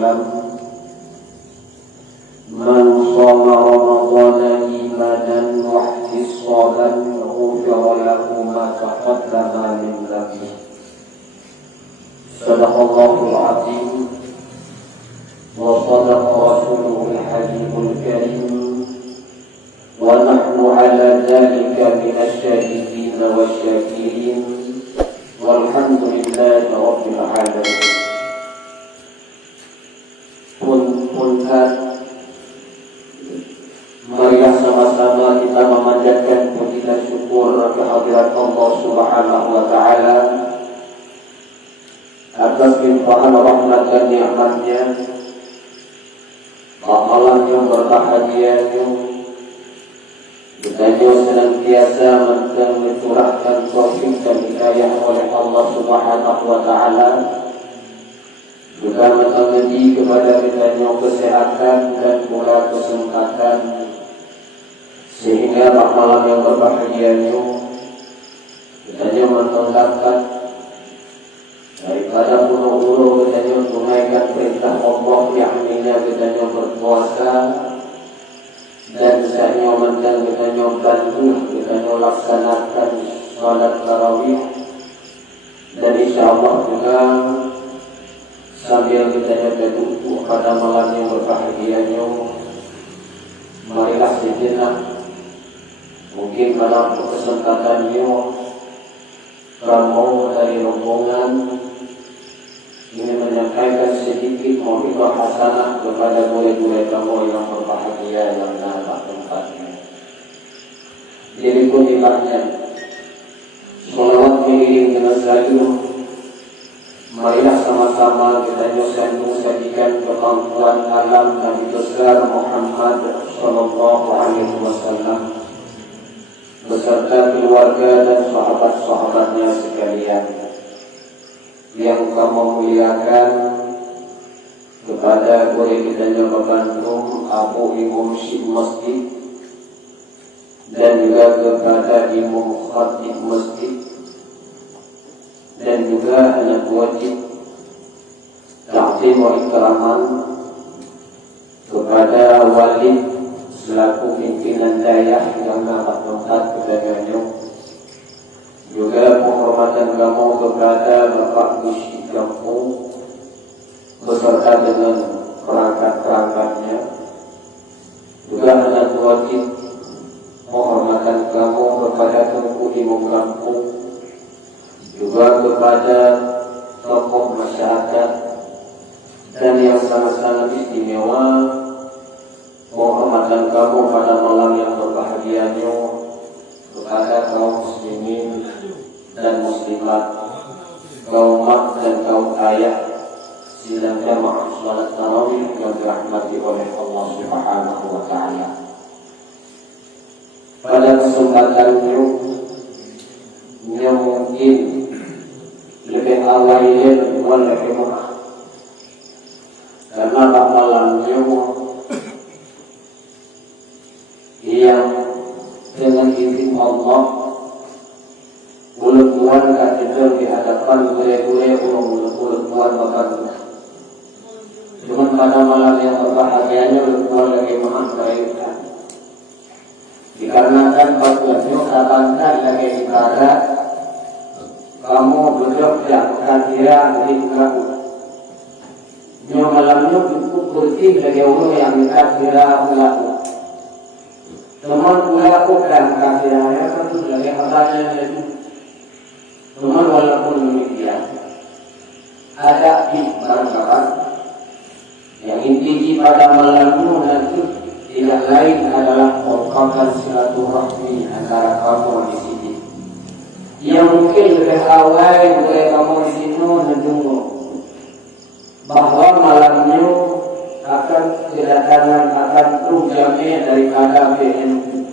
wasallam, "Man shoma Ramadhana imanan wa ihtisaban ghufira lahu ma taqaddama min dhanbihi." Shadaqallahul azim wa shadaqa rasuluhul habibul karim, wa nahnu ala dhalika minasy syahidin wasyakirin, walhamdulillahi rabbil alamin. Punten, marilah sama-sama kita memanjatkan puji dan syukur kehadirat Allah Subhanahu wa taala atas limpahan rahmat dan nikmat-Nya, malam yang berbahagianya. Kita senantiasa mencurahkan taufik dan hidayah oleh Allah Subhanahu wa taala, juga mengenai kepada kita kesehatan dan pula kesempatan, sehingga malam yang berbahagianya kita menetapkan daripada bulu-bulu kita tunaikan perintah Allah, yakni kita berpuasa, dan misalnya mental kita bantu kita laksanakan salat tarawih, dan insyaallah juga sambil kita duduk pada malam yang berbahagianya, marilah sejenak mungkin dalam kesempatannya kamu dari rombongan ini menyampaikan sedikit mau'izah hasanah kepada murid-murid kamu yang berbahagia yang ada tempatnya. Jadi kunjungannya sholawat mengiring dengan sayur, marilah sama-sama kita sajikan kemampuan alam Nabi besar Muhammad sallallahu alaihi wasallam beserta keluarga dan sahabat-sahabatnya sekalian yang kamu muliakan, kepada boleh kita Bandung Abu Imam Syekh Masjid, dan juga kepada Imam Khatib Masjid, dan juga anak wajib takdim wa ikraman kepada wali selaku pimpinan daerah yang dapat tempat kepadanya, juga penghormatan kamu kepada Bapak Gusti Kampung beserta dengan perangkat-perangkatnya, juga anak wajib penghormatan kamu kepada Tengku Imam Kampung, juga kepada tokoh masyarakat, dan yang sangat-sangat istimewa penghormatan kamu pada malam yang berbahagianya kepada kaum muslimin dan muslimat, kaum mak dan kaum ayah sedang jamaah salat tarawih yang dirahmati oleh Allah Subhanahu wa taala. Pada kesempatan yang mungkin lebih awalnya oleh Imam, karena malamnya yang dengan izin Allah bulan-bulan kata di hadapan gure-gure bulan-bulan bakal. Cuma pada malam yang berbahagianya bulan lagi mengakhirkan. Dikarenakan waktunya kabankan lagi ibadah, kamu duduk dan kira di kamu. Nyo malamnya cukup bersih lagi orang yang kira melakukan. Teman melakukan dan kafirahnya tentu lagi hatanya itu. Teman walaupun demikian ada di barang-barang yang inti pada malamnya nanti tidak lain adalah merupakan silaturahmi antara kamu di sini. Yang mungkin lebih awal boleh kamu di sini menunggu bahwa malamnya akan kedatangan akan terjadi daripada BNU.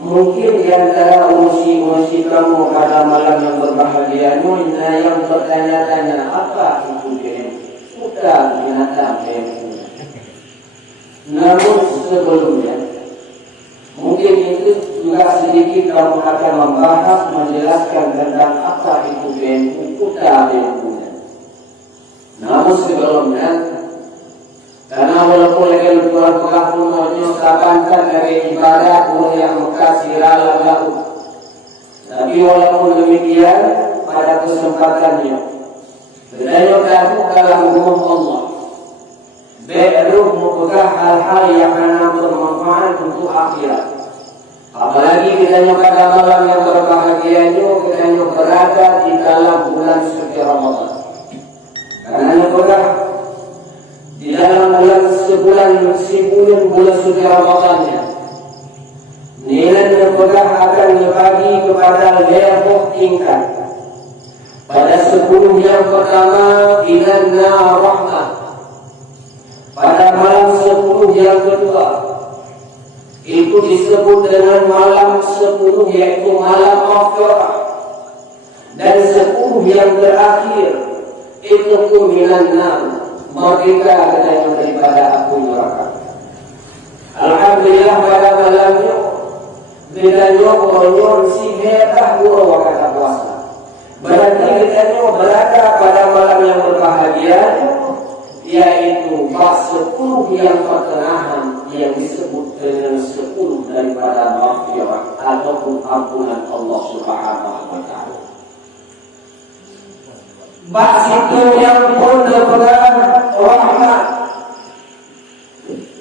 Mungkin di antara usi kamu pada malam yang berbahagia yang bertanya-tanya apa itu BNU? Bukan binatang BNU. Namun sebelumnya mungkin itu juga sedikit kamu akan membahas menjelaskan tentang apa itu BNU, bukan BNU. Namun sebelumnya, karena walaupun lagi berbuah punya sabankan dari ibadah yang mengkasihkan lalu, tapi walaupun demikian pada kesempatannya, beliau kamu dalam hukum Allah, baru membuka hal-hal yang akan bermanfaat untuk akhirat. Apalagi kita pada malam yang berbahagia itu, kita berada di dalam bulan suci Ramadan. Karena sudah di dalam bulan suci Ramadannya, nilai sudah akan dibagi kepada level tingkat. Pada 10 yang pertama, ilanna rahmah. Pada malam 10 yang kedua, itu disebut dengan malam 10, yaitu malam maghfirah. Dan 10 yang terakhir itu minan nar, merdeka daripada api neraka. Alhamdulillah pada malamnya bedanya orang si hebat guru kata puasa. Berarti bedanya berada pada malam yang berbahagia, yaitu 10 yang pertengahan yang disebut dengan 10 daripada maghfirah ataupun ampunan Allah Subhanahu wa taala. Itu yang pun daripada rahmat.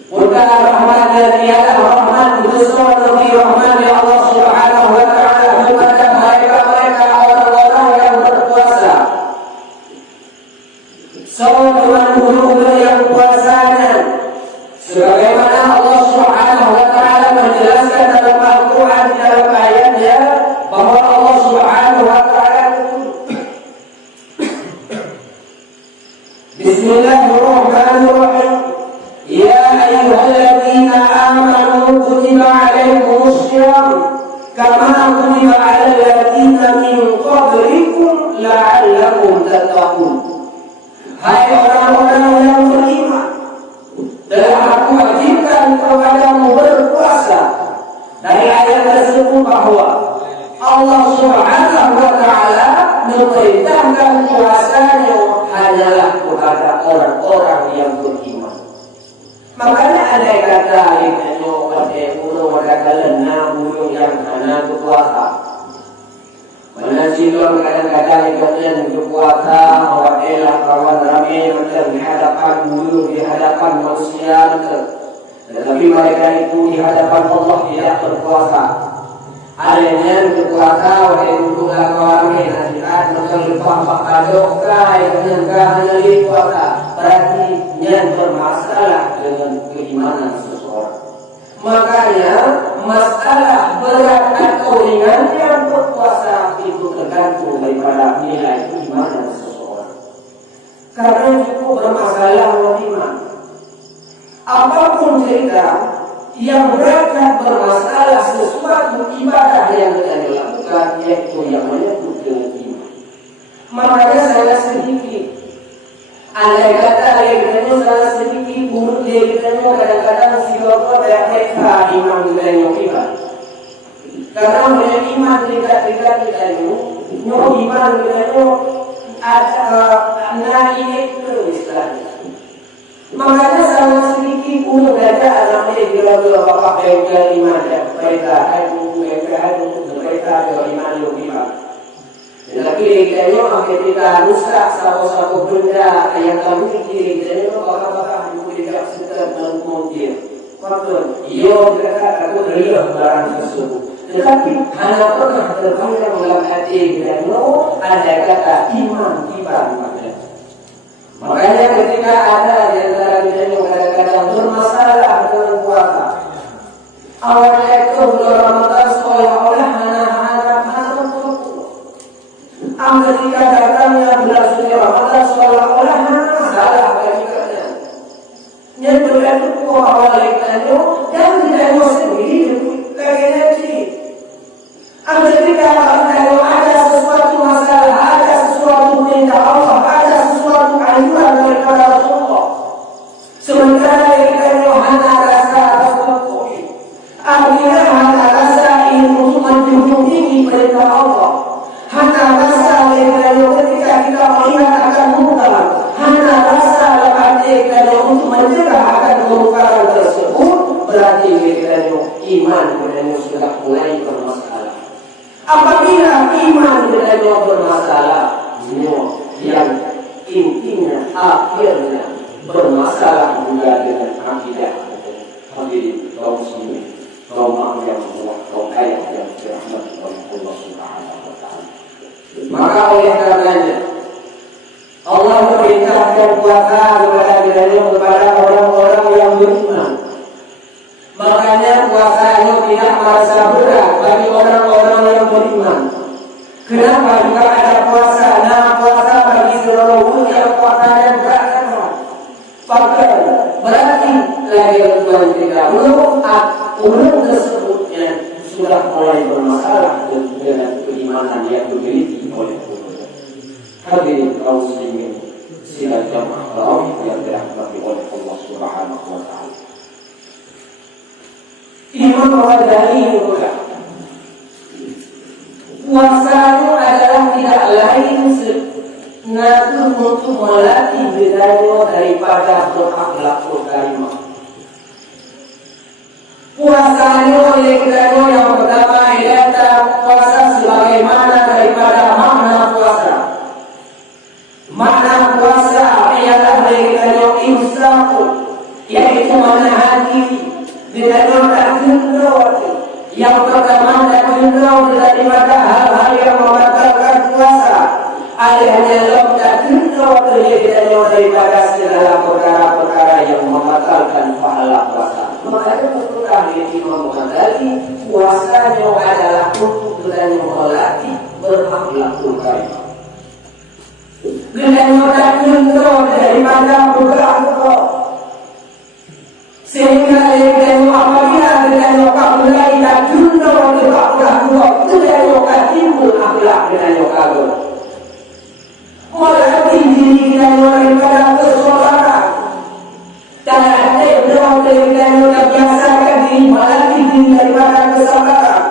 Bukan rahmat dari rahmat besar dari rahmat ya Allah Subhanahu wa taala kepada mereka orang-orang yang berpuasa. Seorang guru yang puasanya, sebagaimana Allah Subhanahu wa taala menjelaskan dalam Al-Qur'an dalam ayatnya bahwa Allah Subhanahu wa taala Bismillahirrahmanirrahim. Ya ayyuhalladzina amanu kutiba alaikumus syiyam kama kutiba alal ladzina min qablikum la'allakum tattaqun. Hai orang-orang yang beriman, telah aku wajibkan kepadamu berpuasa. Dari ayat tersebut bahwa Allah Subhanahu wa taala memerintahkan puasanya hanyalah kepada orang-orang yang beriman. Makanya ada kata itu pada kalena burung yang hana berpuasa. Mana silon kadang-kadang ikutnya berpuasa mewakilkan kawan ramai macam di hadapan burung, di hadapan manusia betul. Tetapi mereka itu di hadapan Allah tidak berpuasa. Adanya berpuasa oleh burung ramai nanti macam lupa pakadok kai dengan hanya puasa. Berarti yang bermasalah dengan keimanan seseorang. Makanya masalah berat atau ringannya berpuasa itu tergantung daripada nilai keimanan seseorang. Karena itu bermasalah iman. Apapun cerita yang berat bermasalah sesuatu ibadah yang kita lakukan, yaitu yang menyebut dengan iman. Makanya saya sedikit andai kata kita salah sedikit buruk kita kadang-kadang si bapak mereka iman kita yang iman. Karena punya iman kita itu, iman kita itu ada ini istilahnya. Makanya salah sedikit buruk ada anaknya bila bapak mereka iman mereka iman yang iman. Tapi ketika rusak satu-satu benda yang kami kiri, kita bakal tidak sedang mengungkir. Maksud, mereka aku teriak barang tersebut. Tetapi hanya pernah terbayang dalam hati kita, ada kata iman tiba. Makanya ketika ada di antara kita yang kadang-kadang bermasalah dengan puasa, awalnya itu bulan Ramadan seolah-olah hanya ketika datangnya bulan suci Ramadan seolah-olah salah bagiannya. Yang berarti awal itu dan tidak sendiri bagiannya sih. Ketika ada sesuatu masalah, ada sesuatu perintah Allah, ada sesuatu anjuran daripada Rasulullah. Sementara kita hanya rasa tertentu, akhirnya hanya untuk mencegah akan kemungkaran tersebut, berarti kita iman kita sudah mulai bermasalah. Apabila iman kita bermasalah, yang intinya akhirnya bermasalah juga dengan akidah. Hadirin kaum muslimin, kaum yang Allah, kaum ayat yang dirahmati oleh Allah Subhanahu wa taala. Maka oleh karenanya Allah memerintahkan puasa kepada orang-orang yang beriman. Makanya puasa itu tidak merasa berat bagi orang-orang yang beriman. Kenapa juga ada puasa? Nah, puasa bagi seluruh yang puasanya berat. Maka berarti lagi Tuhan tidak ulun tersebutnya sudah mulai bermasalah dengan keimanan yang dimiliki oleh ulun. Hadirin kaum muslimin, sidang jamaah tarawih yang dirahmati oleh Allah Subhanahu wa taala. Imam Ghazali juga puasa itu adalah tidak lain untuk melatih bedanya daripada berakhlakul karimah. Puasanya oleh bedanya yang pertama ialah puasa sebagaimana daripada makna puasa. Makna puasa ialah oleh bedanya imsaku, yaitu menahan diri. Bedanya tak gendut. Yang pertama tak gendut daripada hal-hal yang membatalkan puasa. Alihnya tak gendut daripada segala perkara-perkara yang membatalkan pahala puasa. Makanya betul-betul Imam Ghazali puasanya adalah untuk bedanya melatih berakhlakul karimah. Bedanya tak gendut daripada berakhlak. Sehingga dengan apabila dengan mulai tak gendut berakhlak, dengan timbul akhlak dengan kagum. Melatih diri kita daripada kesopanan. Dan ada yang biasakan diri melatih diri daripada kesabaran.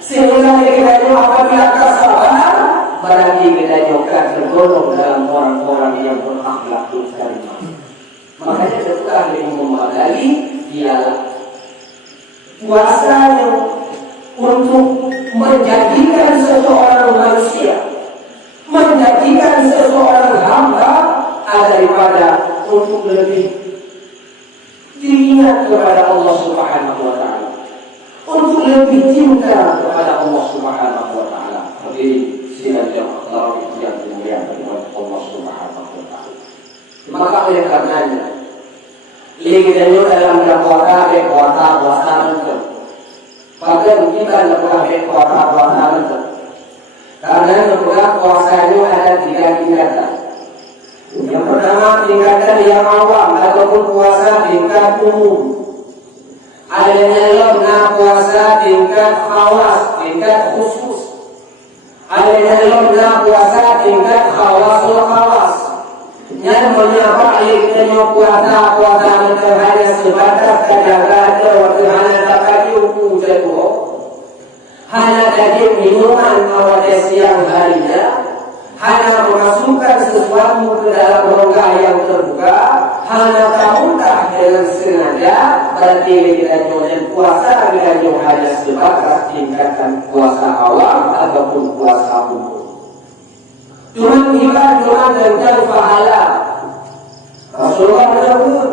Sehingga kita apabila kesabaran, berarti kita juga tergolong dalam orang-orang yang berakhlak karimah. Makanya setelah Imam Ghazali ialah puasanya untuk menjadikan seseorang manusia, menjadikan seseorang hamba daripada untuk lebih diingat kepada Allah Subhanahu wa taala, untuk lebih cinta kepada Allah Subhanahu wa taala. Hadirin sidang jamaah tarawih yang dimuliakan oleh Allah Subhanahu wa taala. Maka oleh karenanya liganya dalam puasa itu pada kita lebih puasa itu. Karena memang puasa itu ada 3 tingkatan. Yang pertama tingkatan yang awam ataupun puasa tingkat umum. Adanya puasa tingkat khawas, tingkat khusus. Adanya puasa tingkat khawasul khawas. Yang menyapa ikhtiar puasa itu hanya sebatas kejagaan waktu hanya dapat diukur jatuh. Hanya tadi minuman pada siang harinya, hanya memasukkan sesuatu ke dalam rongga yang terbuka, hanya tak mudah dengan sengaja, berarti kita jualan puasa kita hanya sebatas tingkatan puasa awal ataupun puasa umum. Cuma tentang pahala. Rasulullah menyebut,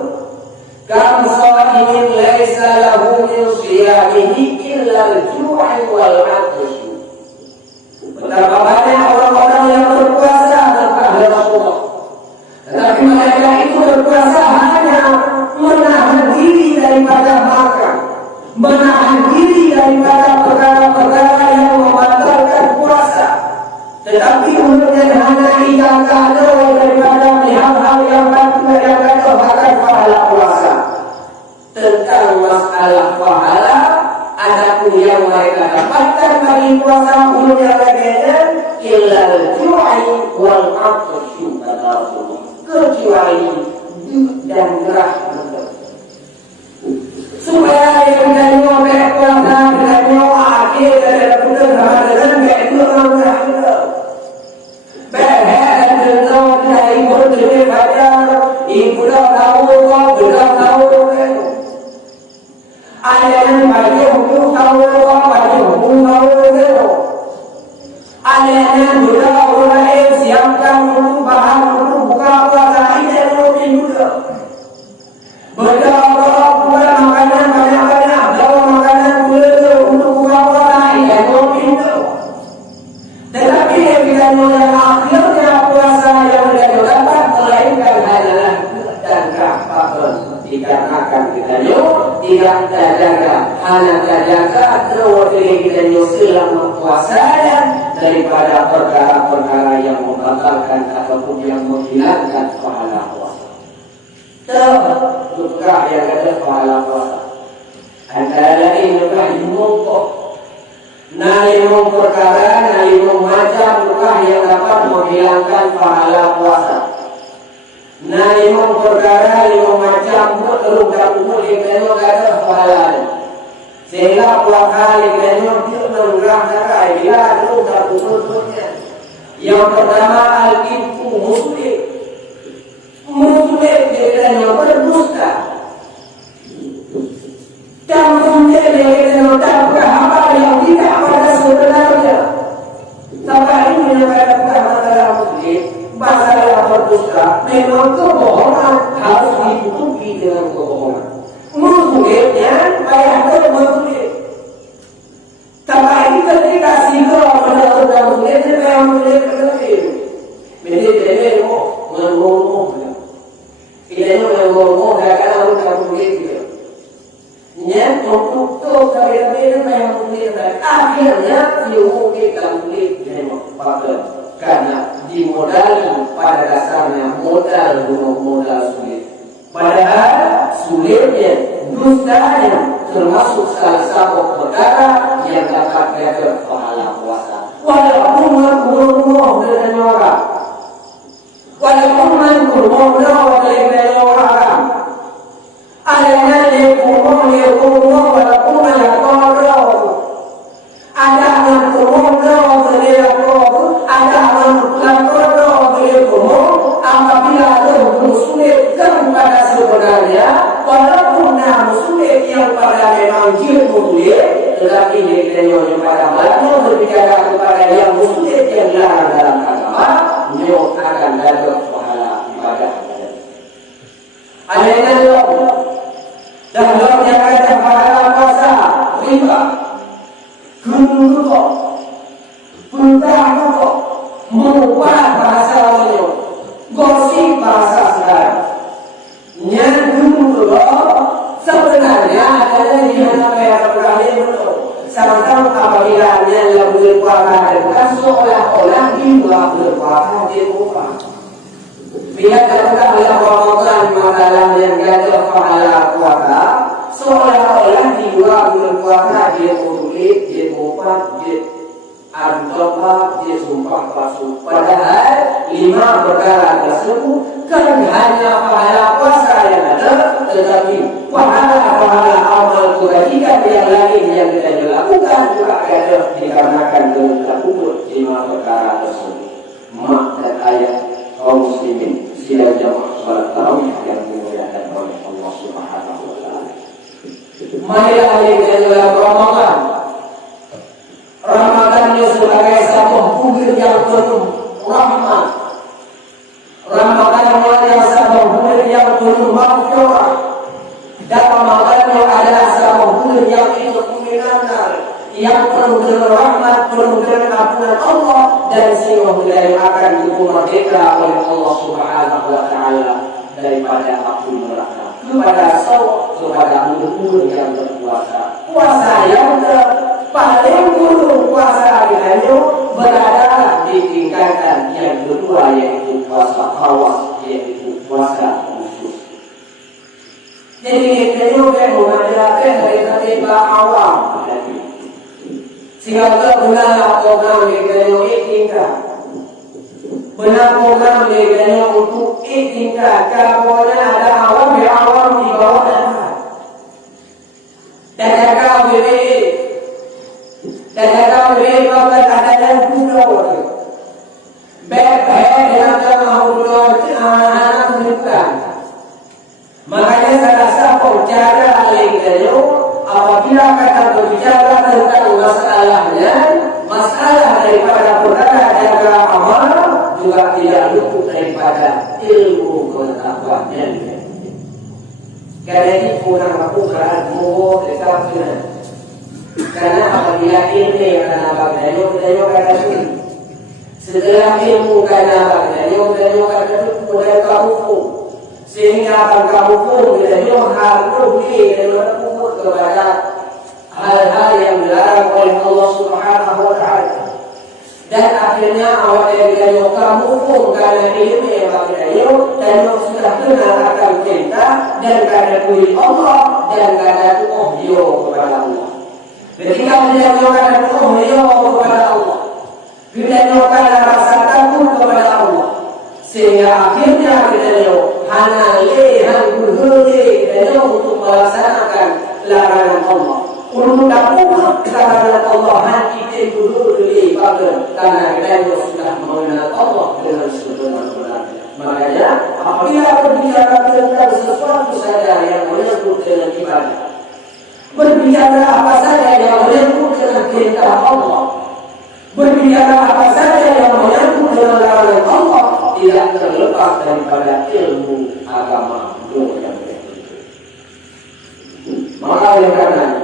"Kam sha'imin laisa lahu min shiyamihi illa al-ju'i wal 'atash." Betapa banyak orang-orang yang berpuasa kepada Rasulullah, tetapi mereka itu berpuasa hanya menahan diri daripada makan, menahan diri daripada perkara-perkara yang membatalkan puasa. Tetapi kemudian hanya tidak ada daripada hal-hal yang bahkan pahala puasa. Tentang masalah pahala, adapun yang mereka dapatkan bagi puasa umumnya bagian illal ju'i wal 'atash kata Rasulullah, kecuali dan gerah supaya yang dari puasa dan akhir dari puasa dan itu orang berhak. Berhak dikarenakan kita tidak terjaga, hanya terjaga terwakili kita selama puasa daripada perkara-perkara yang membatalkan ataupun yang menghilangkan pahala puasa. Terbuka yang ada pahala puasa. Antara lain juga mongkok. Nalimung perkara, nalimung macam bukan yang dapat menghilangkan pahala puasa. Nalimung perkara, nalimung macam belum dapat yang kata pahala. Sehingga puasa yang mengerahkan bila belum dapat. Yang pertama al-ibku muslim. Muslim dia berdusta. Dan muslim dia tak berapa yang tidak pada sebenarnya. Sampai ini yang ada pada muslim, bahasa yang berdusta memang kebohongan harus ditutupi dengan kebohongan. Muslimnya bayar ke muslim. Sampai ini ketika singgah pada orang muslim, dia bayar muslim ke Menjadi ngomong. Ini ngomong kadang orang muslim dia. Nya untuk kalian yang mungkin akhirnya diumumkan kulit karena dimodali pada dasarnya modal sulit. Padahal sulitnya dustanya termasuk salah satu perkara yang dapat menjaga pahala puasa. Walaupun menguruh dengan orang, walaupun menguruh dengan orang. Adanya dikurung walaupun melakor. Ada kurung melakor. Ada melakor kurung. Apabila kurung sulit kepada sebenarnya, walaupun namun sulit yang pada memang sulit, tetapi yang pada malam berbicara kepada yang sulit yang dilarang dalam agama, beliau akan dapat pahala ibadah. Adanya dan kalau yang ada pahala puasa, riba, gunung puntah mengubah bahasa orang, gosip bahasa sekarang. Yang gunung sebenarnya adalah di mana yang berakhir sama-sama apabila yang berpuasa bukan seolah-olah dia berpuasa dia bukan. Bila kata dalam Ramadan masalah yang ada pahala puasa, seolah-olah di luar bulan puasa dia murid, dia mufat, dia adu-domba, dia sumpah palsu. Padahal 5 perkara tersebut kan hanya pahala puasa yang ada, tetapi pahala amal kebajikan yang lain yang kita lakukan juga ada dikarenakan dengan takut 5 perkara tersebut. Mak dan ayah kaum muslimin sila jamaah salat tarawih yang dimuliakan oleh Allah Subhanahu wa taala. Marilah kita dalam Ramadan. Ramadan ini sebagai satu bulan yang penuh rahmat. Ramadan adalah satu bulan yang penuh maghfirah. Dan Ramadan adalah satu bulan yang itu menyenangkan, yang penuh dengan rahmat, penuh dengan ampunan Allah, dan sehingga akan dihukum merdeka oleh Allah Subhanahu wa taala daripada api neraka. Kepada kepada umur yang berpuasa. Puasa yang paling buruk puasa hanya berada di tingkatan yang kedua, yaitu puasa khawas, yaitu puasa khusus. Jadi kita juga mengajarkan dari awam. Sehingga benar program yang tingkat, benar program yang untuk tingkat. Kalau ada awam di bawah dan ada kalau ada yang pulau, baik yang pulau anak bukan. Makanya salah satu cara legal apabila kita berbicara tentang masalah daripada perkara jaga amal juga tidak luput daripada ilmu pengetahuan. Karena ini kurang lakukan mohon dekatnya. Karena apabila ilmu yang kena bagainya kita kata sini. Setelah ilmu kena bagainya kita kata hukum. sehingga akan kamu pun beliau harus dan berkufur kepada hal-hal yang dilarang oleh Allah Subhanahu wa Ta'ala. Dan akhirnya awal dari kamu pun karena ilmu yang beliau dan sudah kenal akan cinta dan karena kulit Allah dan karena dia kepada Allah. Ketika beliau karena dia kepada Allah, beliau karena rasa takut kepada Allah, sehingga akhirnya beliau hanya lihat beliau untuk melaksanakan larangan Allah. Untuk dapat larangan Allah hanya kita beli karena kita sudah mengenal Allah dengan sebenar-benarnya. Makanya apabila berbicara tentang sesuatu saja yang menyangkut dengan ibadah, berbicara apa saja yang menyangkut dengan perintah Allah, berbicara apa saja yang menyangkut dengan larangan Allah, tidak terlepas daripada ilmu agama yang maka oleh karenanya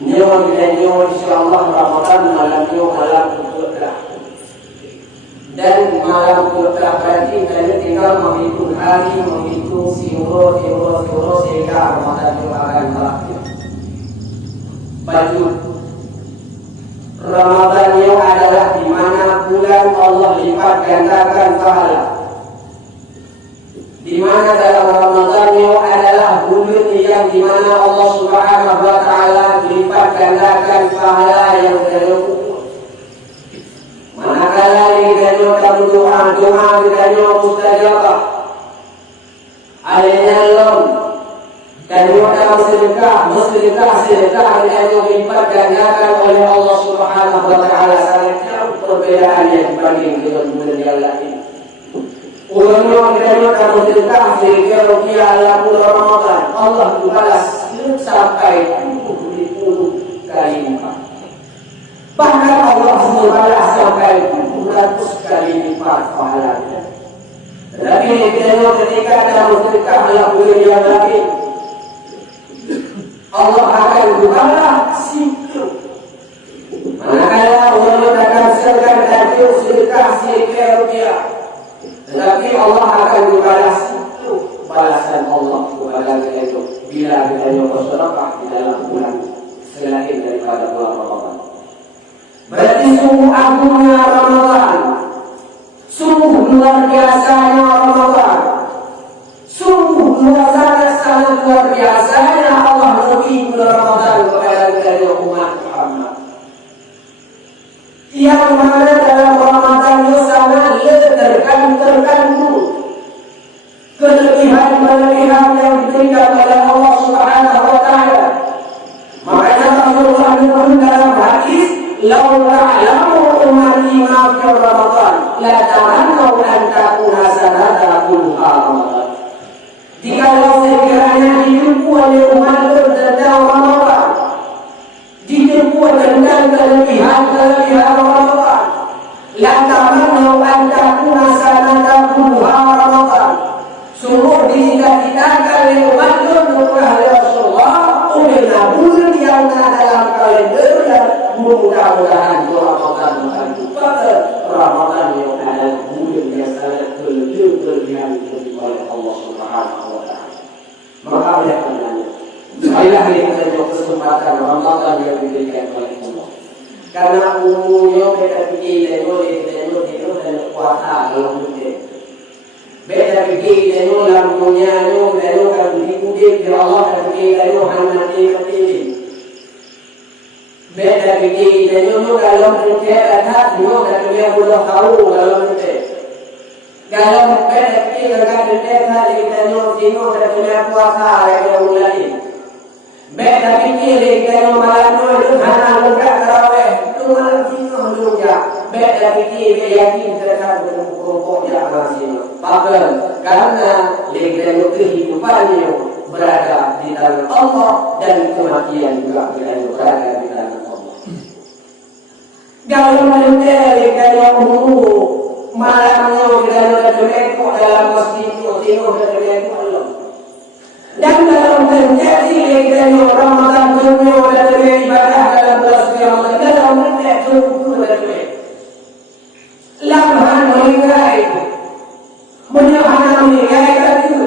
nyawa dan nyawa insyaAllah Ramadan malam berkah. Dan malam berkah berarti kita tinggal menghitung hari, menghitung siro sehingga Ramadan itu akan berakhir. Baju Ramadan itu adalah di mana bulan Allah lipat gandakan pahala. Di mana dalam Ramadan itu adalah bulan yang di mana Allah Subhanahu wa Ta'ala lipat gandakan pahala yang berlebihan. Manakala kita berdoa kita mustajabah, adanya lom dan dalam sedekah kita lipat gandakan oleh Allah Subhanahu wa Ta'ala. Sangat jauh perbedaannya dibanding dengan bulan yang lain. Ulama kita kalau sedekah sehingga rupiah ala bulan Ramadan Allah balas sampai 70 kali lipat. Bahkan Allah membalas sampai 700 kali lipat pahalanya. Tapi ketika dalam sedekah ala bulan yang lain Allah akan membalas situ. Manakala ulama akan sedekah sehingga rupiah, tetapi Allah akan membalas itu balasan Allah kepada kita itu bila kita bersedekah di dalam bulan selain daripada bulan Ramadan. Berarti sungguh agungnya Ramadan, sungguh luar biasanya Ramadan, sungguh sangat luar biasanya Allah memberi bulan Ramadan kepada kita umat Muhammad. Yang mana dalam Ramadan itu sangat terkandung kelebihan yang diberikan oleh Allah Subhanahu wa Ta'ala. Makanya Rasulullah menyebut dalam hadis, "Lau ta'lamu ummati ma fi Ramadan, la tamannau an takuna sanatakum Ramadan." Jikalau sekiranya ditipu oleh umatku tentang Ramadan, ditipu tentang kelebihan Ramadan, la tamannau an takuna sanatakum Ramadan. Sungguh dicita-citakan oleh umatku kepada Rasulullah untuk bulan yang dalam kalender dan mudah-mudahan Ramadan menjadi pada Ramadan yang adalah bulan yang sangat berlebihan oleh Allah Subhanahu wa Ta'ala. Maka oleh karenanya, marilah kita kesempatan Ramadan yang diberikan oleh Allah. Karena umumnya kita pikir dan kuasa dalam hidup. Beda fikir dan lampunya dan kan fikir di Allah dan fikir dan mati. Beda fikir dan kalau kita tak mau dan dia boleh tahu dalam itu. Kalau beda fikir kan kita dan sino dan dia kuasa yang mulai. Beda fikir dan malam itu hanya mudah tarawih itu malam sino juga. Beda fikir yakin terkait dengan pokoknya masih. Bahkan karena legal kehidupannya berada di tangan Allah dan kematian juga berada di tangan Allah. Dalam menentang kalau malamnya dalam dalam masjid itu Allah. Dan dalam terjadi legal Ramadan dunia dalam ibadah dalam bulan Ramadan dalam menentang itu lamhan meninggal. Menyahana meninggalkan itu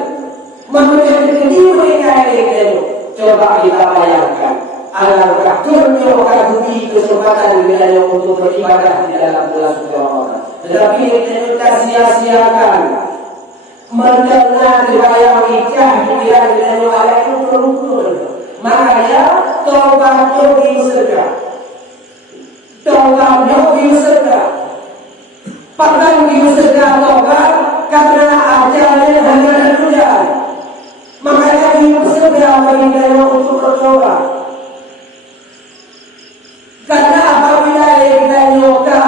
menjadi mereka yang coba kita bayangkan. Alangkah turunnya bagi kesempatan kita untuk beribadah di dalam bulan suci Ramadan. Tetapi kita sia-siakan mendengar bayang ijah yang kita oleh rukun. Makanya taubat yogi segera. Taubat yogi segera. Pakai yogi segera taubat karena ajalnya hanya dunia. Makanya yogi segera bagi kita untuk bertobat. Karena apabila kita nyoba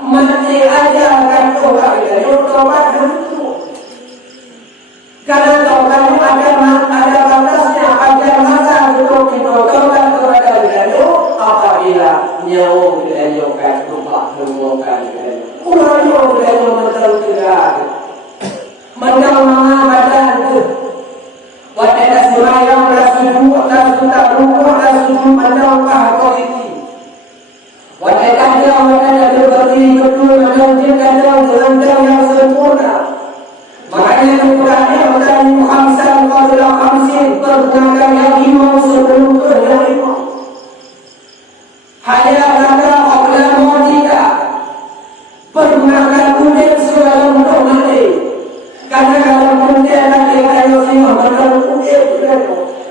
mati ajarkan taubat kita taubat tentu. Karena taubat itu ada batasnya, ada masa untuk kita taubat kepada kita apabila nyawa kita nyoba lupa menguapkan kita. Orang nyawa kita mental tidak, mental badan itu. Wadana semayang rasudu, rasuda rukuh, rasudu mental bahasa Wadana berdiri betul menunjukkan dalam yang sempurna. Makanya Al-Qurannya berkata khamsan qabla khamsin, pergunakan yang imam sebelum yang imam. Hanya kata qabla mautika, pergunakan kulit sebelum mati. Karena kalau kulit nanti akan imam dalam kulit.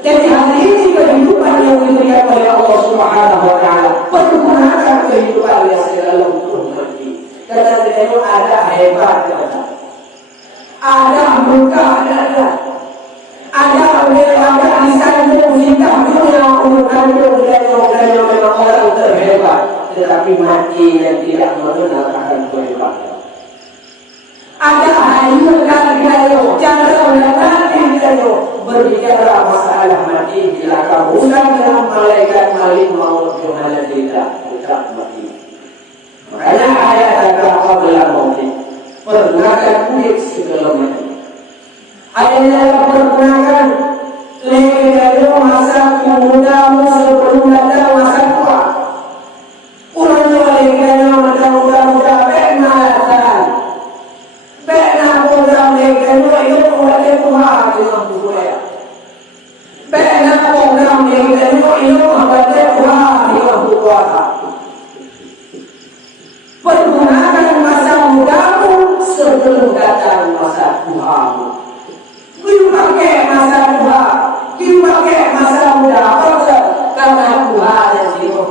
Jadi hari ini kehidupan yang diberikan oleh Allah Subhanahu Wa Taala pergunakan kehidupan yang dalam mati. Karena itu ada hebat. Ada muka, ada orang di sana kita punya orang memang orang terhebat, tetapi mati yang tidak mengenalkan kehebatan. Ada hayu kalau cara mengenali kalau berbicara masalah mati bila kamu dalam malaikat malik maut Tuhan tidak mati. Makanya ayat kata qabla mautik. Pergunakan kulit sebelum mati. Ada yang pergunakan leher masa mudamu sebelum datang masa tua. Orang leher muda penatan, penat program leher itu oleh Tuhan dengan budaya. Penat program leher itu oleh Tuhan dengan budaya. Pergunakan masa mudamu sebelum datang masa tuamu. Kita pakai masa tua, kita pakai masa muda, karena Tuhan yang hidup.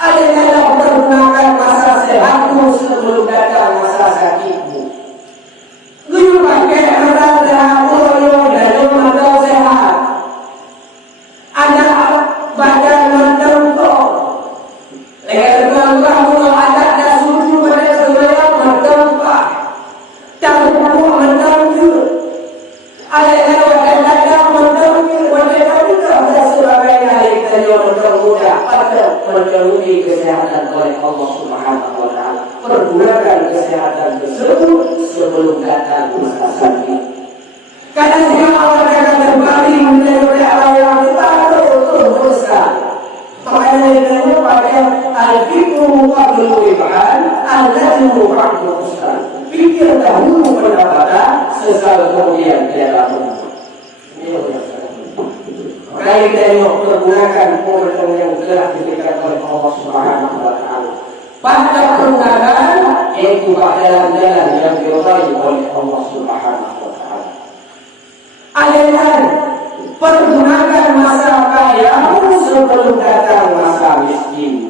Ada yang pergunakan masa sehatmu sebelum datang masa sakitmu. Kita pakai masa sehatmu dan masa sehat. Ada badan mendengar. Leher kamu ada susu pada semayang mentempa, campur mentempa. Ada yang kadang mentempa, wanita juga ada sebagai hari kita muda pada menjauhi kesehatan oleh Allah Subhanahu Wa Taala. Pergunakan kesehatan tersebut sebelum datang masa sakit. Kadang siapa orang yang terbalik menjadi orang yang terlalu besar. Makanya itu pada al-fikru qabla ib'an, al-nazmu ba'da usran. Fikir dahulu pendapatan, sesal kemudian dia lakukan. Makanya kita pergunakan pengetahuan yang telah diberikan oleh Allah Subhanahu Wa Taala. Pada pergunakan yaitu jalan-jalan yang diridai oleh Allah Subhanahu Wa Taala. Ayat pergunakan masa kayamu sebelum datang masa miskin.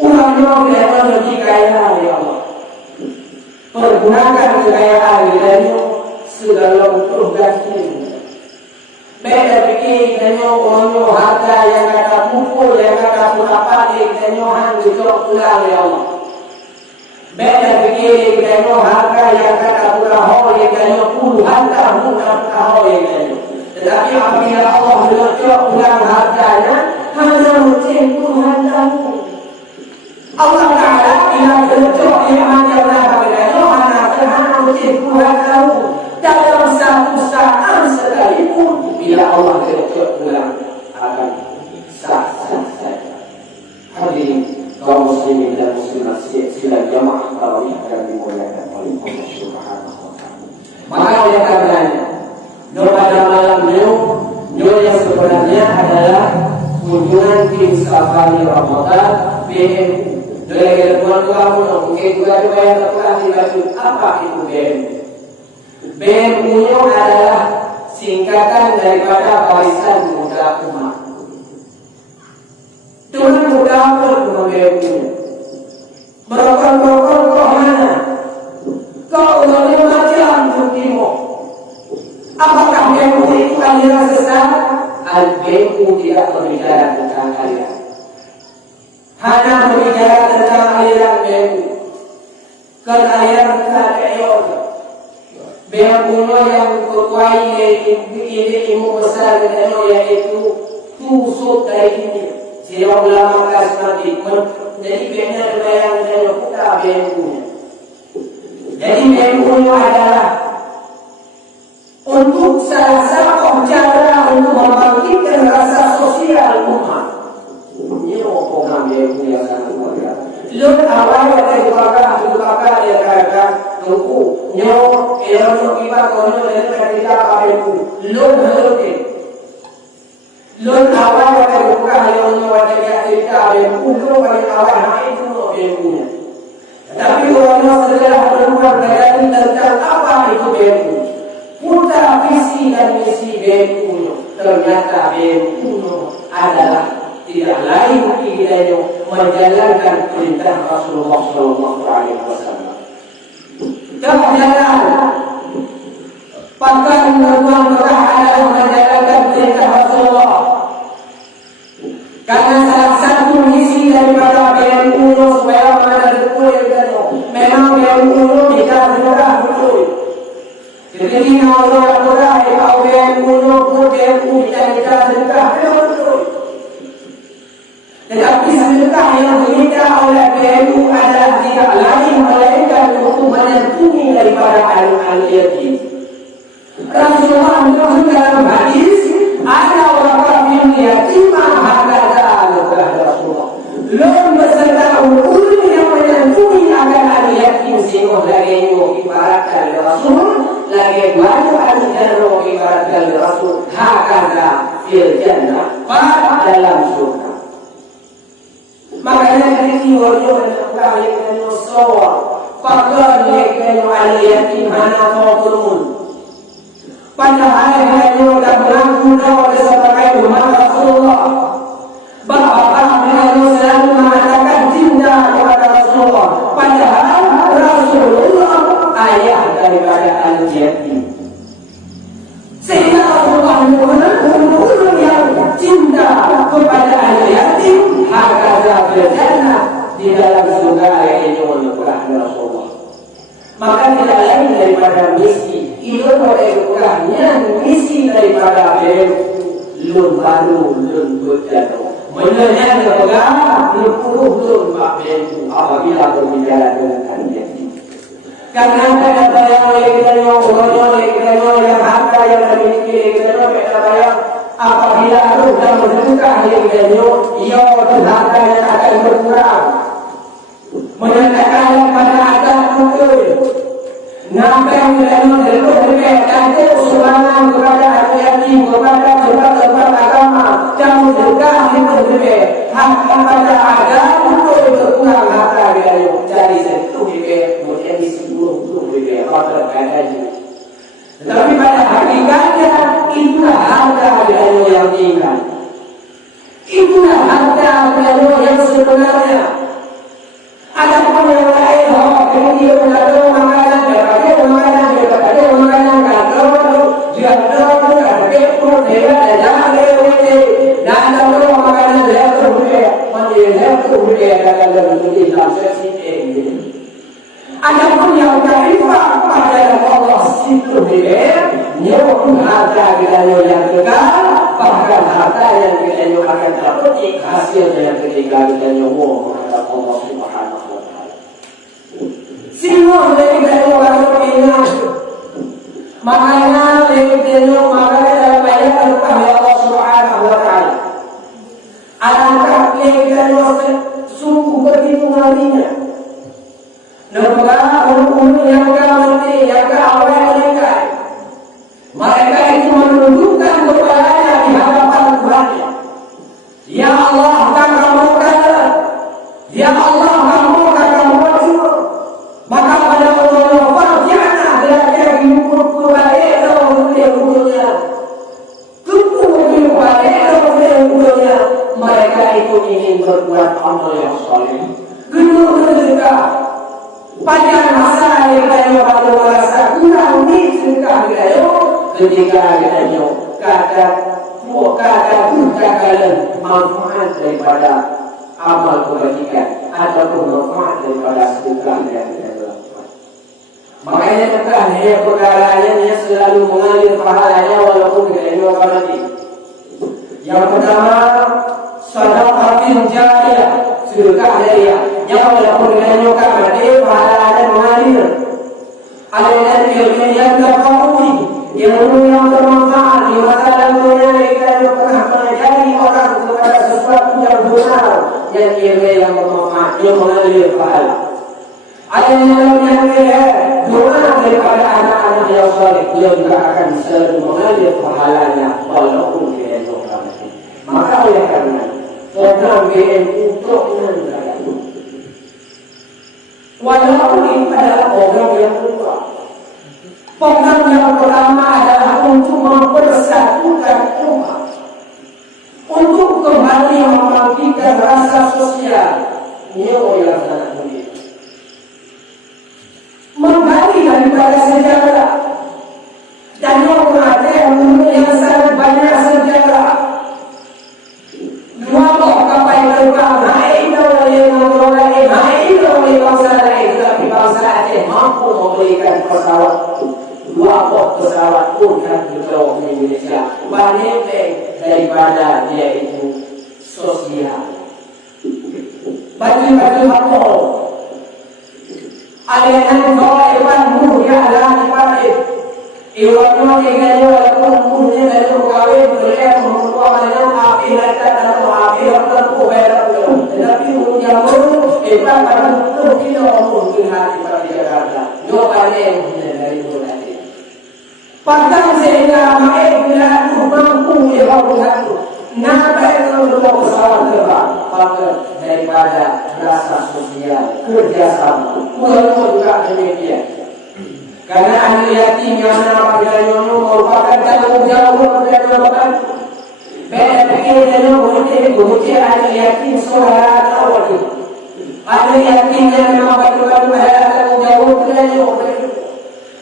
Ulang yang lebih kaya ya Allah. Pergunakan kekayaan kita segala bentuk ganti. Beda fikir kita orang harta yang kata pukul, yang kata pulapan, kita hang dicok pulang ya Allah. Beda fikir kita harta yang kata pulahol, kita puluhan tahun tahun kita. Tetapi apabila Allah melecok pulang hartanya, hanya mencari puluhan tahun. Allah Ta'ala bila melecok hanya berapa kita, hanya mencari puluhan tahun. Dalam satu saat sekalipun, bila Allah melecok pulang akan sah-sah saja. Hadirin kaum muslimin dan muslimat, sila jamaah tarawih akan dimuliakan oleh Allah. Subhanahu wa ta'ala. Maka oleh karenanya, pada malam nyo yang sebenarnya adalah kunjungan tim safari Ramadan BMU. Dari teman kamu mungkin juga ada yang terkait apa itu BMU. BMU adalah singkatan daripada Barisan Muda Umat. Tuhan muda apa BMU? Berokon-berokon kau mana? Kau udah macam buktimu. Apakah BMU itu aliran sesat? Al-BMU tidak berbicara tentang aliran. Hanya berbicara tentang aliran BMU. Karena aliran KPIO. BMU yang ketuai ilmu besar yaitu tusuk dari ini. Siapa ulama karismatik. Jadi benar bayang dan kita BMU. Jadi BMU adalah untuk salah satu cara untuk membangkitkan rasa sosial umat. Ini program BMU yang sangat luar biasa. Lun awal dari bakar dia kata tunggu nyo elok kita kono dari kita BMU. Lun awal dari buka yang dari kita BMU lun paling awal itu BMU. Tapi orang setelah berubah dari tentang apa itu BMU. Putar visi dan misi BMU ternyata BMU adalah tidak lain kita menjalankan perintah Rasulullah SAW. Kemudian pakar mereka adalah menjalankan perintah Rasulullah. Karena salah satu misi daripada BMU supaya menjadi memang BMU tidak murah betul. Jadi kalau murah kalau BMU kita sedekah betul. Tetapi sedekah yang diminta oleh BMU adalah tidak lain melainkan untuk menyantuni daripada anak-anak yatim. Rasulullah menyebut dalam hadis ada orang yang yatim hakata Rasulullah. Belum beserta ulun yang menyantuni anak-anak yatim sehingga lagi ibaratkan Rasul lagi banyak anak-anak ibaratkan Rasul hakata fil jannah dalam surga. Makanya ini orang yang sawah, pakar yang aliyati mana maupun. Padahal yang dah mengaku dah sebagai umat Rasulullah. Bapak yang selalu mengatakan cinta kepada Rasulullah. Padahal Rasulullah ayah daripada aliyati. Sehingga Rasulullah mengulang yang cinta kepada aliyati. Hakada berjana di dalam surga yang menyebutkan Rasulullah. Maka tidak lain daripada misi itu berkurangnya misi daripada lun baru lun berjana menyenangkan negara lun Pak BMU apabila berbicara dengan kalian. Karena ada yang yang harta yang dimiliki yang apabila sudah bersedekah ia hartanya akan berkurang. Menyatakan pada atas betul. Nampak yang dari sumbangan kepada yatim kepada tempat agama dan sedekah itu hak kepada agama betul berkurang harta dari situ menjadi 10 pada kajian. Tetapi pada hakikatnya itulah harta yang tinggal. Itulah harta yang sebenarnya. Ada pun yang lain, kemudian ada makanan, ada makanan kalau dia ada pun dia ada dan ada makanan dia berbeda dalam Islam sendiri. Ada pun yang tarifah pada Allah situ dia nyokong harta kita yang kekal, bahkan harta yang kita akan dapat hasilnya yang ketika kita nyokong kepada Allah Subhanahu wa Ta'ala. Semua dari kita orang ingat, makanya dari kita makanya banyak kepada Allah Subhanahu wa Ta'ala. Alangkah kita sungguh begitu ngerinya. Negara ulu-ulu yang berarti yang awal mereka. Mereka itu menunjukkan kepadanya di hadapan Tuhannya. Ya Allah, kamu kata, ya Allah, kamu kata wajib. Maka pada Allah farjana belajar hidup kebaik dunia. Tentu kebaik dunia. Mereka itu ingin berbuat amal yang saleh. Ketika pada masa yang pada merasa kurang ni sedekah ketika kata kegagalan manfaat daripada amal kebajikan ataupun manfaat daripada sedekah yang kita lakukan. Makanya sedekah hanya perkaranya dia selalu mengalir pahalanya walaupun tidak juga mati. Yang pertama, sedekah jariyah, sedekah jariyah. Yang walaupun tidak juga mati pahalanya mengalir. Ada yang terkawin, yang bermanfaat di masa lalunya kita pernah mengajari orang kepada sesuatu yang benar yang yang bermanfaat, yang mengalir pahala. Ada yang doa daripada anak-anak yang saleh, dia juga akan selalu mengalir pahalanya walaupun dia juga mati. Maka oleh karena program BN untuk menandakan walaupun itu adalah program yang kedua. Program yang pertama adalah untuk mempersatukan umat, untuk kembali membangkitkan rasa sosial. Ini yang sangat mulia. Menggali daripada sejarah dan yang sangat banyak sejarah. Dua kapal terbang naik bangsa lain, tetapi bangsa Aceh mampu memberikan pesawat. Dua pesawat pun kan dibawa ke Indonesia. Banyak daripada dia itu sosial. Bagi-bagi apa? Ada yang bawa iwan mulia adalah dipakai. Iwan mulia walaupun mulia dari kawin boleh membawa api latar atau api tertentu bayar. Tetapi mulia iwan pada betul kita mungkin hati pada Jakarta. Jawabannya yang dari bulan. Padahal sehingga mereka mampu dilakukan. Nampak kalau dua pesawat terbang, maka daripada rasa sosial kerjasama, walaupun juga demikian. Karena anak yatim yang nama pilihannya merupakan tanggung jawab kepada beda pikirnya boleh anak yatim saudara atau wakil. Anak yatim yang nama pilihannya tanggung jawab kepada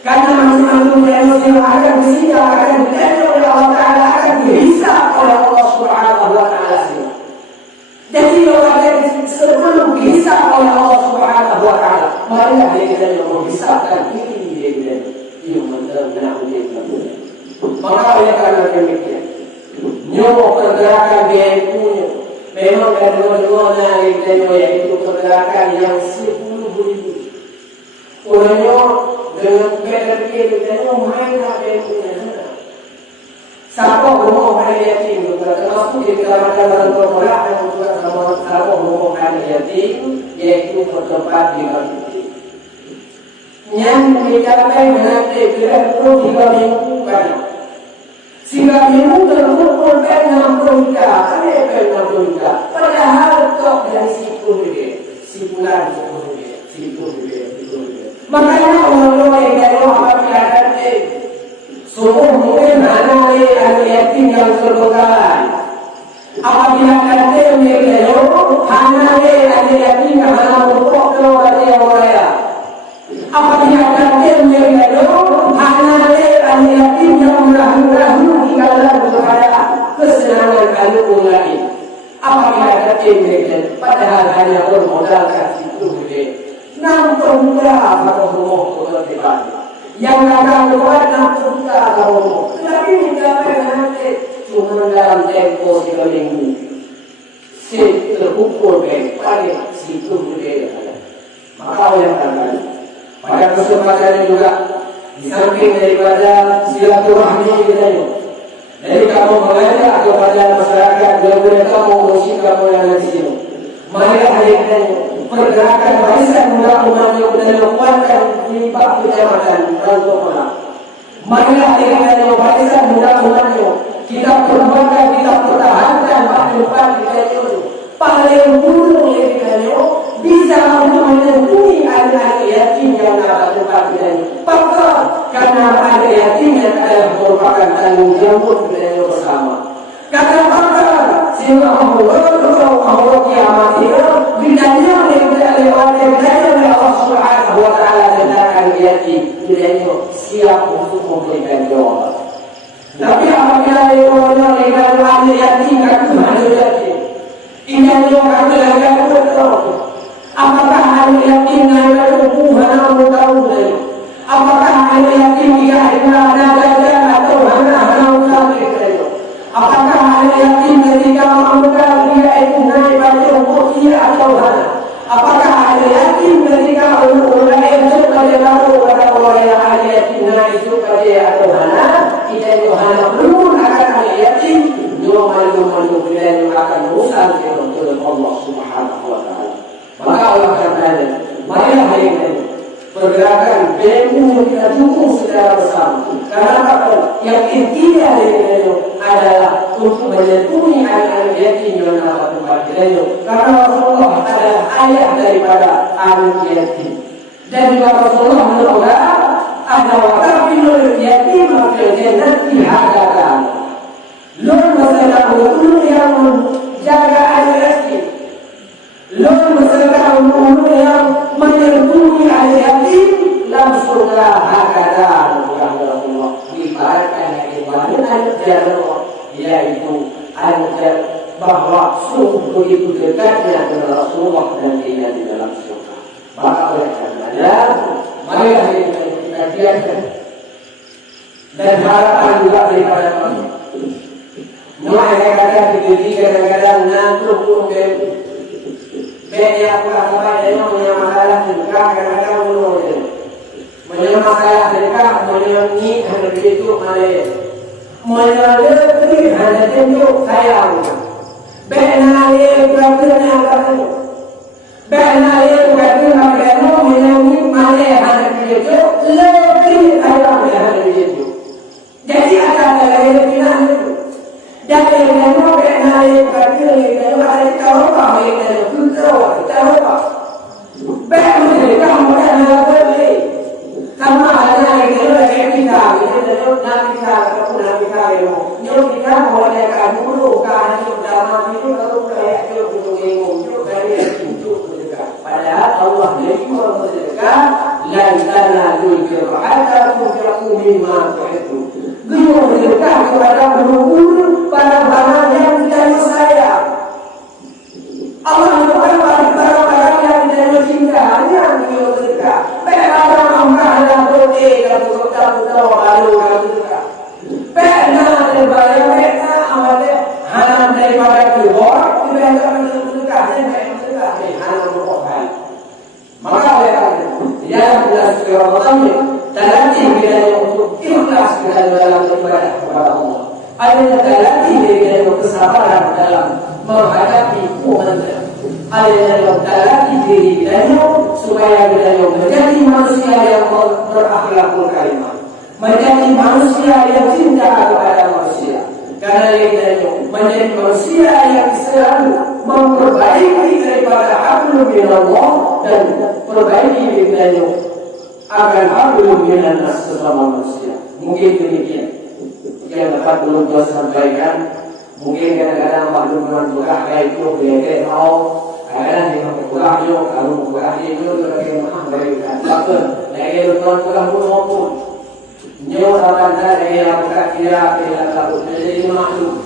karena masing-masing manusia akan disidang, akan ditanya oleh Allah Ta'ala, akan dihisab oleh Allah Subhanahu wa Ta'ala. Jadi kalau sebelum dihisab oleh Allah Subhanahu wa Ta'ala, marilah dia yang menghisabkan ini dia yang menang dia. Maka oleh karena demikian, nyoba pergerakan dia punya memang kedua-duanya yaitu pergerakan yang 10.000. Orangnya dengan PRP kita main ada punya. Siapa rumah orang yatim? Termasuk di kalangan orang tua dan juga siapa rumah orang yatim yaitu bertempat di masjid. Yang mencapai menanti kira 3 minggu kan. 3 minggu terkumpul dengan perintah, ada perintah. Padahal kok dari situ dia, sipulan situ dia. Makanya orang-orang yang dari apabila ada semua mungkin anak yatim yang terbengkalai. Apabila ada mereka anak yatim yang anak pokok keluar dari orang. Apabila ada mereka anak yatim yang ragu-ragu di dalam kepada kesenangan anak lain. Apabila ada mereka padahal hanya bermodalkan situ dia. Nampak mudah kalau rumah kotor di bawah. Yang akan keluar nampak mudah kalau rumah. Tetapi mencapai nanti cuma dalam tempo 3 minggu. Terkumpul paling situ berbeda. Maka oleh karena pada kesempatan juga di samping daripada silaturahmi kita ini. Jadi kamu mengajak kepada masyarakat bila kamu musik kamu yang di sini. Marilah hari ini pergerakan barisan muda umatnya dan kuatkan limpah kejamatan dan tokoh. Marilah dengan barisan muda umatnya kita perjuangkan, kita pertahankan tempat kita itu paling burung lebihannya bisa untuk menyentuhi anak-anak yatim yang ada tempat kita ini. Faktor karena anak yatim yang adalah merupakan tanggung jawab kita bersama. Karena faktor sehingga Allah kiamat itu bidanya oleh Allah Subhanahu wa Ta'ala tentang yatim bidanya siap untuk memberikan jawaban. Tapi apabila orang dengan anak yatim kata anak yatim, ini orang yang betul. Apakah anak yatim yang berhubungan tahu dari? Apakah anak yatim yang ada atau hanya dari? Apakah anak yatim ketika mengamalkan dia itu naik pada umur dia atau hanya? Apakah anak yatim ketika umur dia itu pada orang yang anak yatim naik itu pada atau hanya? Kita itu hanya belum akan anak yatim, dua malu bila akan berusaha untuk Allah Subhanahu wa Ta'ala. Maka Allah katakan, marilah hari ini pergerakan BMU kita dukung secara bersama. Karena apa? Yang intinya itu adalah untuk menyentuhi anak-anak yatim yang ada tempat kita. Karena Rasulullah adalah ayah daripada anak yatim. Dan juga Rasulullah menurut ada wakafilul yatim fil jannati hadakan. Lur masalah ulul yang menjaga anak yatim. Lur masalah ulul yang menyentuhi anak yatim langsunglah hadakan. Rasulullah ibaratkan anak jalan yaitu anak bahwa sungguh begitu dekatnya dengan Rasulullah dan dia di dalam surga. Maka oleh karena marilah kita biarkan dan harapan juga daripada kami. Mulai kadang diberi kadang-kadang ngantuk untuk banyak orang yang punya masalah nikah kadang-kadang punya masalah nikah menyongi hanya begitu menyelidiki hanya tunjuk sayang. Benar yang berarti apa? Benar yang berarti apa? Menyongi mana hanya begitu lebih sayang hanya begitu. Jadi ada yang bilang itu. Jadi yang benar yang berarti yang ada tahu apa yang tahu apa. Benar kamu dah boleh. Kamu ada yang kita kita boleh kamu dulu kan dalam itu kalau kayak itu bingung kayak itu padahal Allah lagi berdekat la tanadul birra'ata tunfiqu mimma tuhibbu. Beliau berdekat kepada guru pada barang yang tidak sayang. Allah bukan barang-barang yang tidak cinta hanya beliau berdekat. Pada orang boleh kalau tahu lalu berdekat. Pernah terbayang awalnya haram daripada keluar tidak akan berdekat haram berkorban. Maka oleh karena yang jelas Ramadan terlatih bila untuk ikhlas dalam ibadah kepada Allah. Ada terlatih bila kesabaran dalam menghadapi umat. Ada terlatih diri bila supaya bila menjadi manusia yang berakhlakul karimah. Menjadi manusia yang cinta kepada manusia. Karena itu menjadi manusia yang selalu memperbaiki daripada hablum minallah dan perbaiki daripada agar hablum minannas sesama manusia. Mungkin demikian yang dapat belum saya sampaikan. Mungkin kadang-kadang hablum minallah itu beda mau kadang yang berkurangnya kalau berkurangnya itu lebih memberikan. Bahkan lagi berkurang pun nyawa akan dari yang kira takut jadi maklum.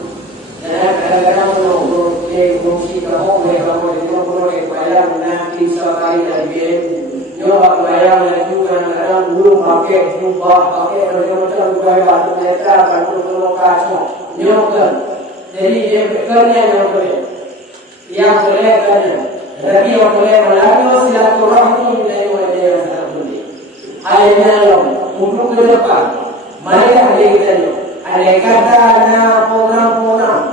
Dan kadang-kadang kalau fungsi kamu itu bayar nanti sekali lagi nyawa bayar itu kadang-kadang belum pakai jubah pakai macam bayar ternyata bantu lokasi nyawa. Jadi dia bekerja yang boleh kan tapi yang boleh melalui silaturahmi dari wajah satu. Ayatnya untuk ke depan mereka ada kata program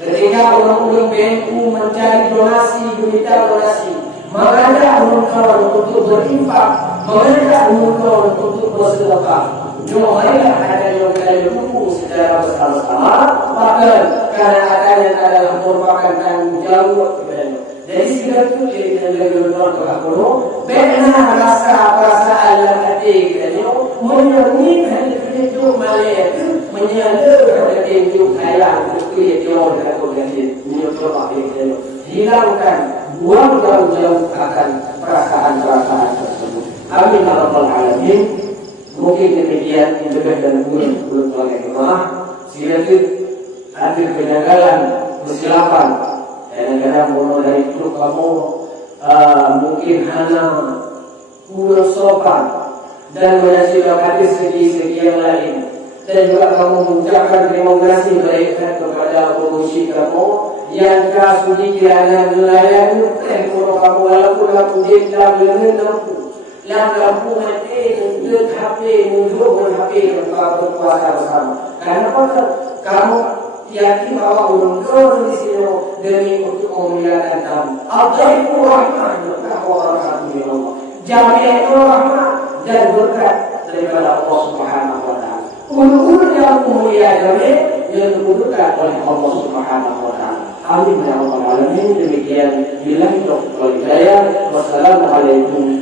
ketika orang-orang BNU mencari donasi, meminta donasi mengajak kawan untuk berinfak, mengajak kawan untuk bersedekah. Marilah ada yang kita dukung secara bersama-sama, bahkan karena adanya adalah merupakan tanggung jawab kepada. Jadi segala itu kita belajar berkahwin, benar rasa perasaan yang hati kita menyanyi hati kita malaikat menyadar hati itu kaya itu dia orang berkahwin menyebabkan kita hilangkan buang jauh-jauh akan perasaan-perasaan tersebut. Amin ya rabbal alamin. Mungkin demikian lebih dan kurang keluarga jemaah. Silakan hadir penjagalan kesilapan. Kadang-kadang mulai dari itu kamu mungkin hanya kurang sopan dan menasihati segi-segi yang lain. Dan juga kamu mengucapkan terima kasih kepada pengusi kamu yang kasudi kirana melayani kamu walaupun kamu dia dalam lampu mati untuk HP untuk HP untuk berpuasa bersama. Karena kamu yakin bahwa ulun di sini demi untuk memuliakan kamu. Al-Jaibu rahmah wabarakatuh ya Allah. Jami'atu rahmah dan berkat daripada Allah Subhanahu wa taala. Ulun yang mulia jami' yang dibutuhkan oleh Allah Subhanahu wa taala. Amin ya rabbal alamin. Demikian billahi taufiq wal hidayah. Wassalamualaikum